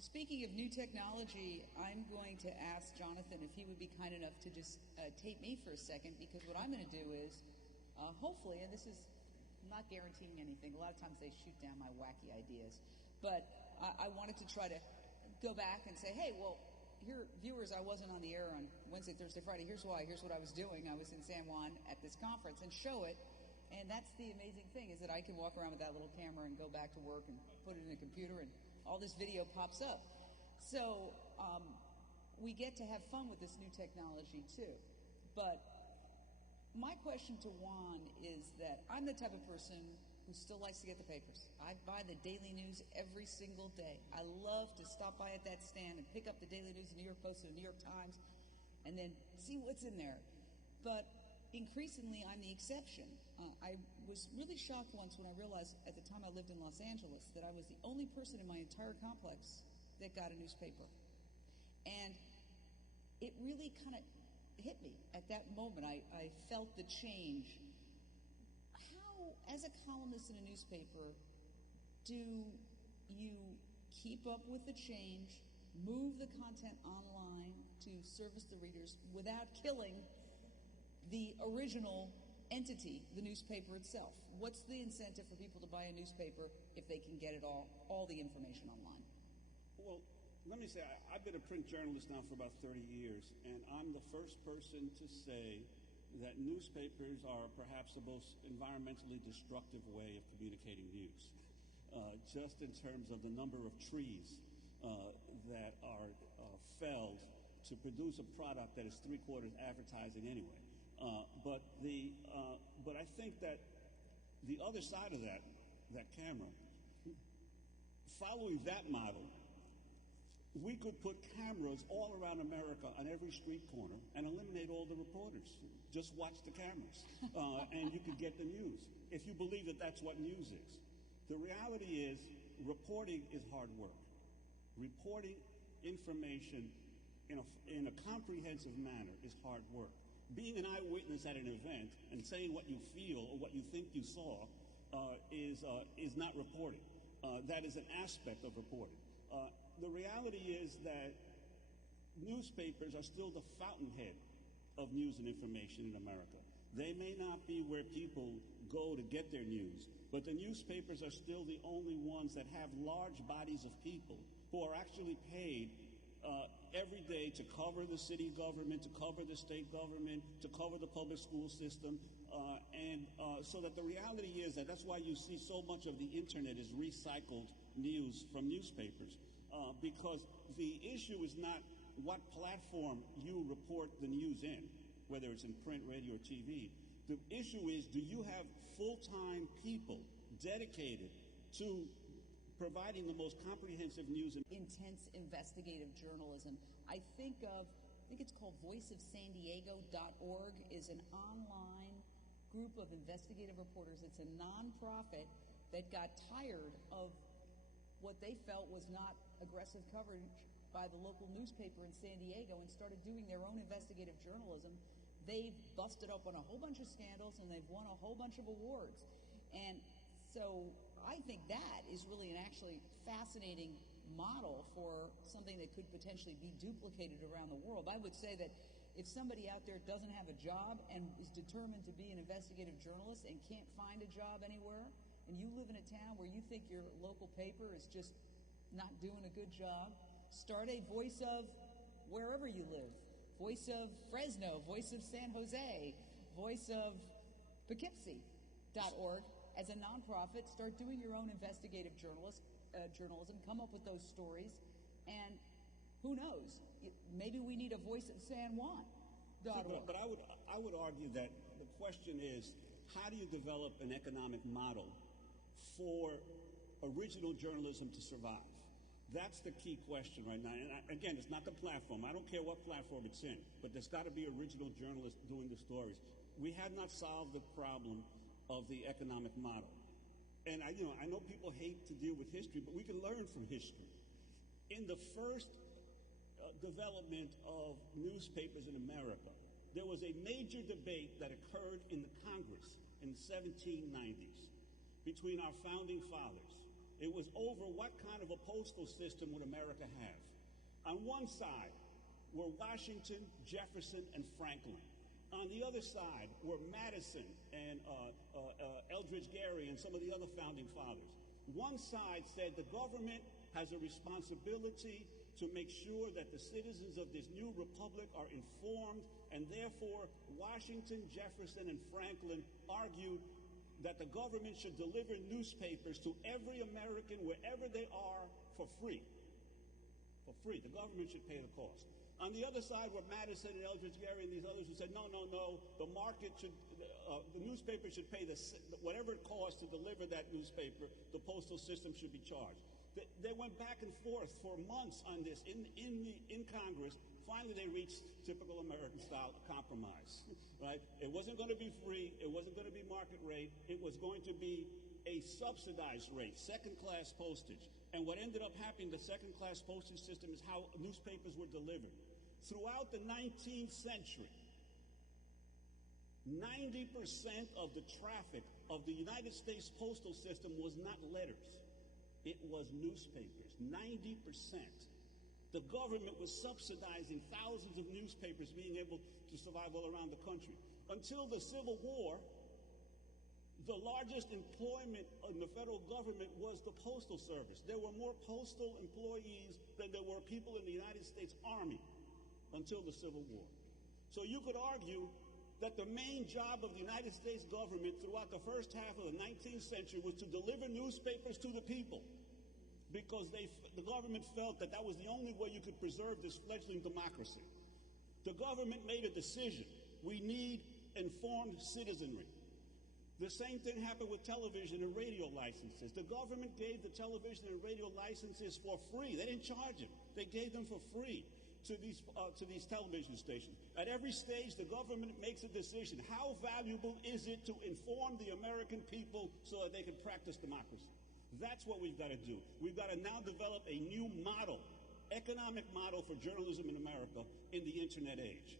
Speaking of new technology, I'm going to ask Jonathan if he would be kind enough to just tape me for a second, because what I'm going to do is, hopefully, and this is I'm not guaranteeing anything. A lot of times they shoot down my wacky ideas. But I wanted to try to go back and say, hey, well, here, viewers, I wasn't on the air on Wednesday, Thursday, Friday. Here's why. Here's what I was doing. I was in San Juan at this conference, and show it. And that's the amazing thing, is that I can walk around with that little camera and go back to work and put it in a computer, and all this video pops up. So we get to have fun with this new technology, too. But my question to Juan is that I'm the type of person who still likes to get the papers. I buy the Daily News every single day. I love to stop by at that stand and pick up the Daily News, the New York Post, and the New York Times, and then see what's in there. But increasingly, I'm the exception. I was really shocked once when I realized, at the time I lived in Los Angeles, that I was the only person in my entire complex that got a newspaper. And it really kind of hit me at that moment. I felt the change. How, as a columnist in a newspaper, do you keep up with the change, move the content online to service the readers without killing the original entity, the newspaper itself? What's the incentive for people to buy a newspaper if they can get it all the information online? Well, let me say, I've been a print journalist now for about 30 years, and I'm the first person to say that newspapers are perhaps the most environmentally destructive way of communicating news, just in terms of the number of trees that are felled to produce a product that is three-quarters advertising anyway. But I think that the other side of that camera, following that model, we could put cameras all around America on every street corner and eliminate all the reporters. Just watch the cameras, and you could get the news, if you believe that that's what news is. The reality is, reporting is hard work. Reporting information in a comprehensive manner is hard work. Being an eyewitness at an event and saying what you feel or what you think you saw is not reporting. That is an aspect of reporting. The reality is that newspapers are still the fountainhead of news and information in America. They may not be where people go to get their news, but the newspapers are still the only ones that have large bodies of people who are actually paid every day to cover the city government, to cover the state government, to cover the public school system, so that the reality is that's why you see so much of the internet is recycled news from newspapers, because the issue is not what platform you report the news in, whether it's in print, radio, or TV. The issue is, do you have full-time people dedicated to providing the most comprehensive news and intense investigative journalism? I think it's called voiceofsandiego.org is an online group of investigative reporters. It's a nonprofit that got tired of what they felt was not aggressive coverage by the local newspaper in San Diego and started doing their own investigative journalism. They've busted up on a whole bunch of scandals and they've won a whole bunch of awards. And so I think that is really an actually fascinating model for something that could potentially be duplicated around the world. I would say that if somebody out there doesn't have a job and is determined to be an investigative journalist and can't find a job anywhere, and you live in a town where you think your local paper is just not doing a good job, start a Voice of wherever you live. Voice of Fresno, Voice of San Jose, Voice of Poughkeepsie.org. As a nonprofit, start doing your own investigative journalism, come up with those stories, and who knows, maybe we need a Voice of San Juan. But I would argue that the question is, how do you develop an economic model for original journalism to survive? That's the key question right now. And again, it's not the platform. I don't care what platform it's in, but there's got to be original journalists doing the stories. We have not solved the problem of the economic model. And I know people hate to deal with history, but we can learn from history. In the first development of newspapers in America, there was a major debate that occurred in the Congress in the 1790s between our founding fathers. It was over what kind of a postal system would America have. On one side were Washington, Jefferson, and Franklin. On the other side were Madison and Eldridge Gary and some of the other founding fathers. One side said the government has a responsibility to make sure that the citizens of this new republic are informed, and therefore Washington, Jefferson, and Franklin argued that the government should deliver newspapers to every American wherever they are for free. For free. The government should pay the cost. On the other side were Madison and Eldridge Gary and these others who said, no, the market should, the newspaper should pay whatever it costs to deliver that newspaper, the postal system should be charged. They went back and forth for months on this in Congress. Finally, they reached typical American-style compromise, right? It wasn't going to be free. It wasn't going to be market rate. It was going to be a subsidized rate, second-class postage. And what ended up happening, the second-class postage system, is how newspapers were delivered. Throughout the 19th century, 90% of the traffic of the United States postal system was not letters. It was newspapers, 90%. The government was subsidizing thousands of newspapers being able to survive all around the country. Until the Civil War, the largest employment in the federal government was the Postal Service. There were more postal employees than there were people in the United States Army until the Civil War. So you could argue that the main job of the United States government throughout the first half of the 19th century was to deliver newspapers to the people, because the government felt that that was the only way you could preserve this fledgling democracy. The government made a decision. We need informed citizenry. The same thing happened with television and radio licenses. The government gave the television and radio licenses for free. They didn't charge them. They gave them for free to these television stations. At every stage, the government makes a decision. How valuable is it to inform the American people so that they can practice democracy? That's what we've got to do. We've got to now develop a new model, economic model for journalism in America in the internet age.